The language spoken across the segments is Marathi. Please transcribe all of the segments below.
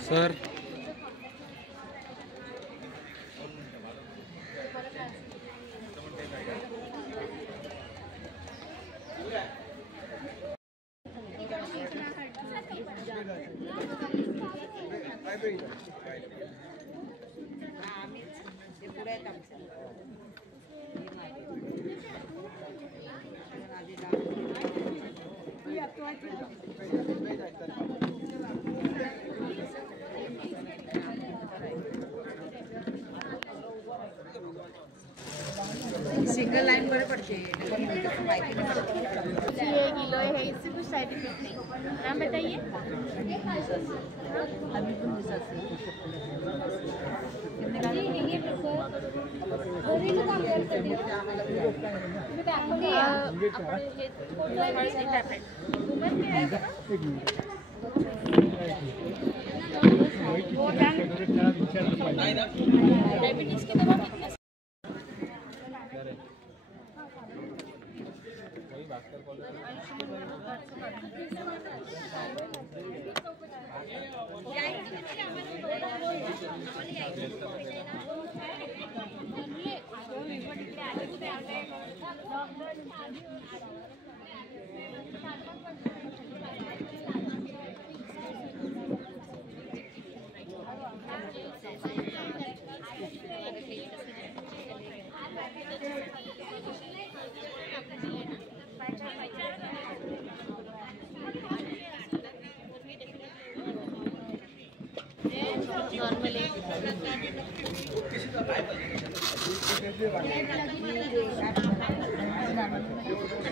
सर सिंगल लाइन बड़े पड़ते हैं किलो है, इससे कुछ साइड इफेक्ट नहीं। नाम बताइए। घरेलू काम करते डायबिटीज की दवा कितना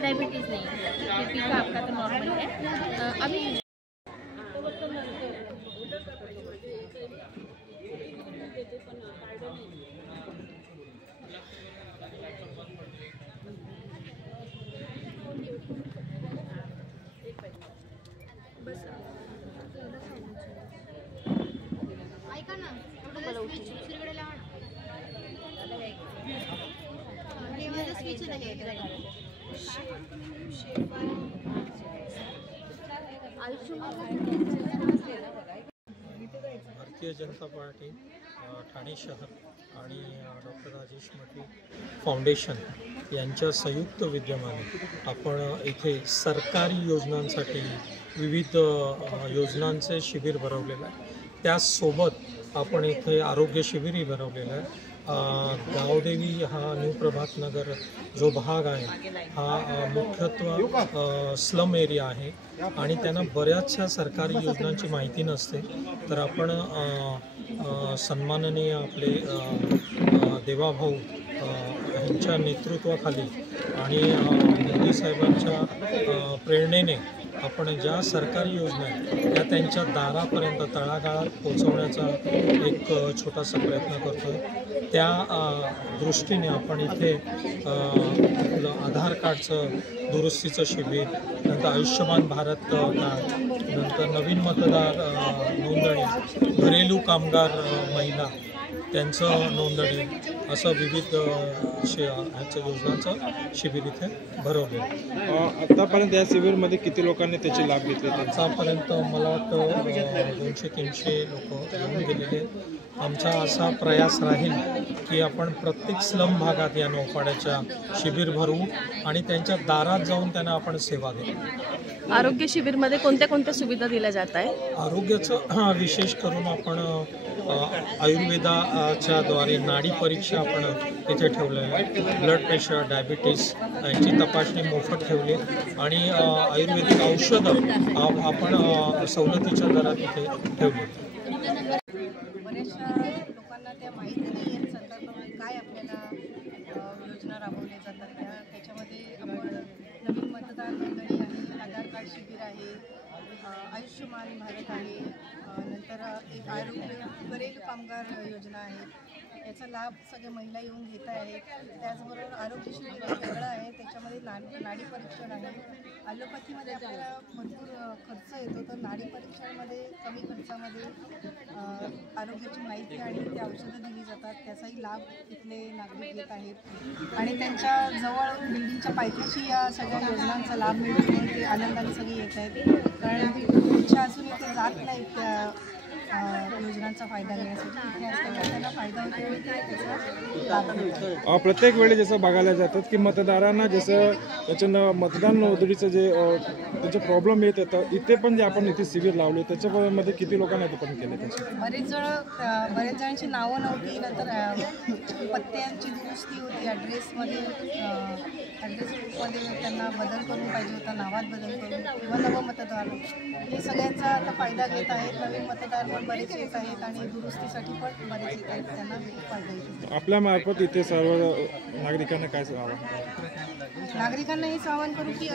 डायबिटीज नहीं है, बीपी का आपका तो नॉर्मल है। अभी ऐका ना, दुसरीकडे लावा ना। स्विच आहे भारतीय जनता पार्टी ठाणे शहर आणि डॉक्टर राजेश मटे फाउंडेशन यांच्या संयुक्त विद्यमाने आपण इथे सरकारी योजनांसाठी विविध योजनांचे शिबिर भरवलेलं आहे। त्यासोबत आपण इथे आरोग्य शिबिरही भरवलेलं आहे। गावदेवी हा न्यू प्रभात नगर जो भाग आहे हा मुख्यत्वे स्लम एरिया आहे आणि त्यांना बऱ्याचशा सरकारी योजनांची माहिती नसते। तर आपण सन्माननीय आपले देवाभाऊ यांच्या नेतृत्वाखाली आणि मोदी साहेबांच्या प्रेरणेने आपण ज्या सरकारी योजना आहेत त्या त्यांच्या दारापर्यंत तळागाळात पोहोचवण्याचा एक छोटासा प्रयत्न करतो। त्या दृष्टीने आपण इथे आधार कार्डचं दुरुस्तीचं शिबिर, नंतर आयुष्यमान भारत कार्ड, नंतर नवीन मतदार नोंदणी, घरेलू कामगार महिला त्यांचं नोंदणी, असं विविध ह्याच्या योजनांचं शिबिर इथे भरवले। आतापर्यंत या शिबिरमध्ये किती लोकांनी त्याचे लाभ घेतले? आतापर्यंत मला वाटतं 200-300 लोक येऊन गेलेले। आमचा असा प्रयास राहील की आपण प्रत्येक स्लम भागात या नौपाड्याच्या शिबिर भरवू आणि त्यांच्या दारात जाऊन त्यांना आपण सेवा देऊ। आरोग्य शिबिरमध्ये कोणत्या कोणत्या सुविधा दिल्या जात आहे? आरोग्याचं विशेष करून आपण आयुर्वेदाच्या द्वारे नाडी परीक्षा आपण इथे ठेवलेलं आहे। ब्लड प्रेशर, डायबिटीज यांची तपासणी मोफत ठेवली आणि आयुर्वेदिक औषधं आपण सवलतीच्या दरात इथे ठेवली। बऱ्याचशा लोकांना त्या माहिती नाही आहे संदर्भामध्ये काय आपल्याला योजना राबवल्या जातात त्याच्यामध्ये आपण नवीन मतदार नोंदणी आहे, आधार कार्ड शिबिर आहे, आयुष्यमान भारत आहे, नंतर एक आरोग्य घरेलू कामगार योजना आहे. याचा लाभ सगळे महिला येऊन घेत आहेत. त्याचबरोबर आरोग्य शिबिर वेगळं आहे, त्याच्यामध्ये नाडी परीक्षण आहे. ॲलोपॅथीमध्ये आपल्याला भरपूर खर्च येतो, तर नाडी परीक्षणामध्ये कमी खर्चामध्ये आरोग्याची माहिती आणि ते औषधं दिली जातात. त्याचाही लाभ इथले नागरिक घेत आहेत आणि त्यांच्या जवळ बिल्डिंगच्या पायथ्याशी या सगळ्या योजनांचा लाभ मिळतो म्हणून ते आनंदाने सगळे येत आहेत. कारण इच्छा असूनही ते जात नाहीत त्या योजनांचा फायदा घेण्यासाठी. इथे असल्यामुळे त्यांना फायदा होतो आणि त्याचा लाभ मिळतो. प्रत्येक वेळी जसं बघायला जातात की मतदारांना जसं त्याच्या मतदान नोंदणीचं जे त्याचे प्रॉब्लेम येत येतं, इथे पण जे आपण इथे शिबिर लावले त्याच्यामध्ये किती लोकांना आपण केले त्याचे? बरेच जणांची नावं नव्हती, नंतर पत्त्यांची दुरुस्ती होती, ॲड्रेसमध्ये त्यांना बदल करून पाहिजे होता, नावात बदल करून किंवा नवं मतदार, हे सगळ्यांचा आता फायदा घेत आहेत. नवीन मतदार पण बरेच येत आहेत आणि दुरुस्तीसाठी पण बरेच येत आहेत, त्यांना खूप फायदा येतो. आपल्या मार्फत इथे सर्व नागरिकांना काय आवाहन? नागरिकांना हेच आवाहन करू की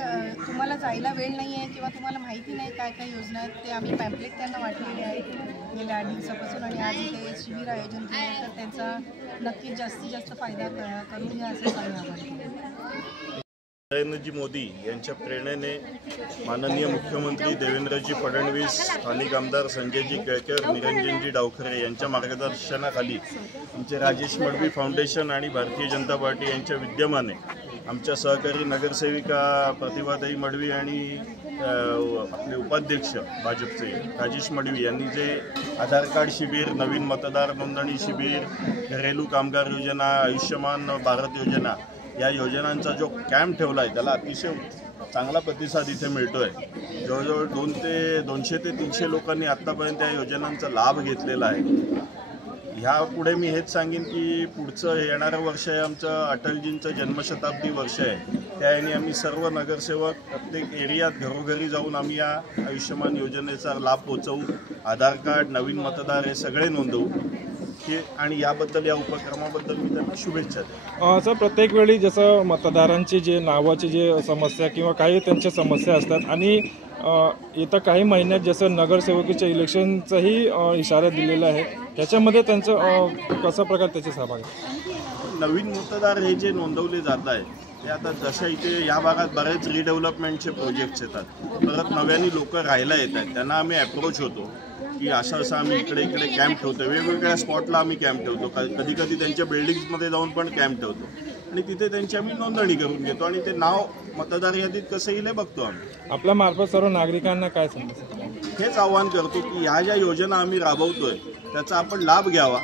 तुम्हाला जायला वेळ नाही आहे किंवा तुम्हाला माहिती नाही काय काय योजना आहेत, ते आम्ही पॅम्पलेट त्यांना वाटलेले आहेत गेल्या 8 दिवसापासून आणि आज इथे शिबिर आयोजन केलं, तर त्यांचा नक्कीच जास्तीत जास्त फायदा करून घ्या असं आम्ही आवाहन केलं. नरेंद्रजी मोदी यांच्या प्रेरणेने माननीय मुख्यमंत्री देवेंद्रजी फडणवीस, स्थानिक आमदार संजयजी केळकर, निरंजनजी डावखरे यांच्या मार्गदर्शनाखाली आमचे राजेश मडवी फाउंडेशन आणि भारतीय जनता पार्टी यांच्या विद्यमाने आमच्या सहकारी नगरसेविका प्रतिभाताई मडवी आणि आपले उपाध्यक्ष भाजपचे राजेश मडवी यांनी जे आधार कार्ड शिबिर, नवीन मतदार नोंदणी शिबिर, घरेलू कामगार योजना, आयुष्यमान भारत योजना या योजनांचा जो कॅम्प ठेवला आहे त्याला अतिशय चांगला प्रतिसाद इथे मिळतो आहे. जवळजवळ 200 ते 300 लोकांनी आत्तापर्यंत या योजनांचा लाभ घेतलेला आहे. ह्यापुढे मी हेच सांगेन की पुढचं येणारं वर्ष आहे आमचं अटलजींचं जन्मशताब्दी वर्ष आहे. त्याने आम्ही सर्व नगरसेवक प्रत्येक एरियात घरोघरी जाऊन आम्ही या आयुष्यमान योजनेचा लाभ पोचवू. आधार कार्ड, नवीन मतदार हे सगळे नोंदवू आणि याबद्दल या उपक्रमाबद्दल मी त्यांना शुभेच्छा देतो. सर, प्रत्येक वेळी जसं मतदारांची जे नावाची जे समस्या किंवा काही त्यांच्या समस्या असतात आणि येत्या काही महिन्यात जसं नगरसेवकीच्या इलेक्शनचाही इशारा दिलेला आहे, त्याच्यामध्ये त्यांचं कसा प्रकार त्याचे सहभाग आहे? नवीन मतदार हे जे नोंदवले जात आहे ते आता जशा इथे या भागात बरेच रिडेव्हलपमेंटचे प्रोजेक्ट्स येतात, परत नव्याने लोक राहायला येत आहेत, त्यांना आम्ही अप्रोच होतो की असं आम्ही इकडे कॅम्प ठेवतो, वेगवेगळ्या स्पॉटला आम्ही कॅम्प ठेवतो, कधी कधी त्यांच्या बिल्डिंग्समध्ये जाऊन पण कॅम्प ठेवतो आणि तिथे त्यांची आम्ही नोंदणी करून घेतो आणि ते नाव मतदार यादीत कसं येईल हे बघतो आम्ही. आपल्या मार्फत सर्व नागरिकांना काय सांगायचं? हेच आवाहन करतो की ह्या ज्या योजना आम्ही राबवतोय त्याचा आपण लाभ घ्यावा.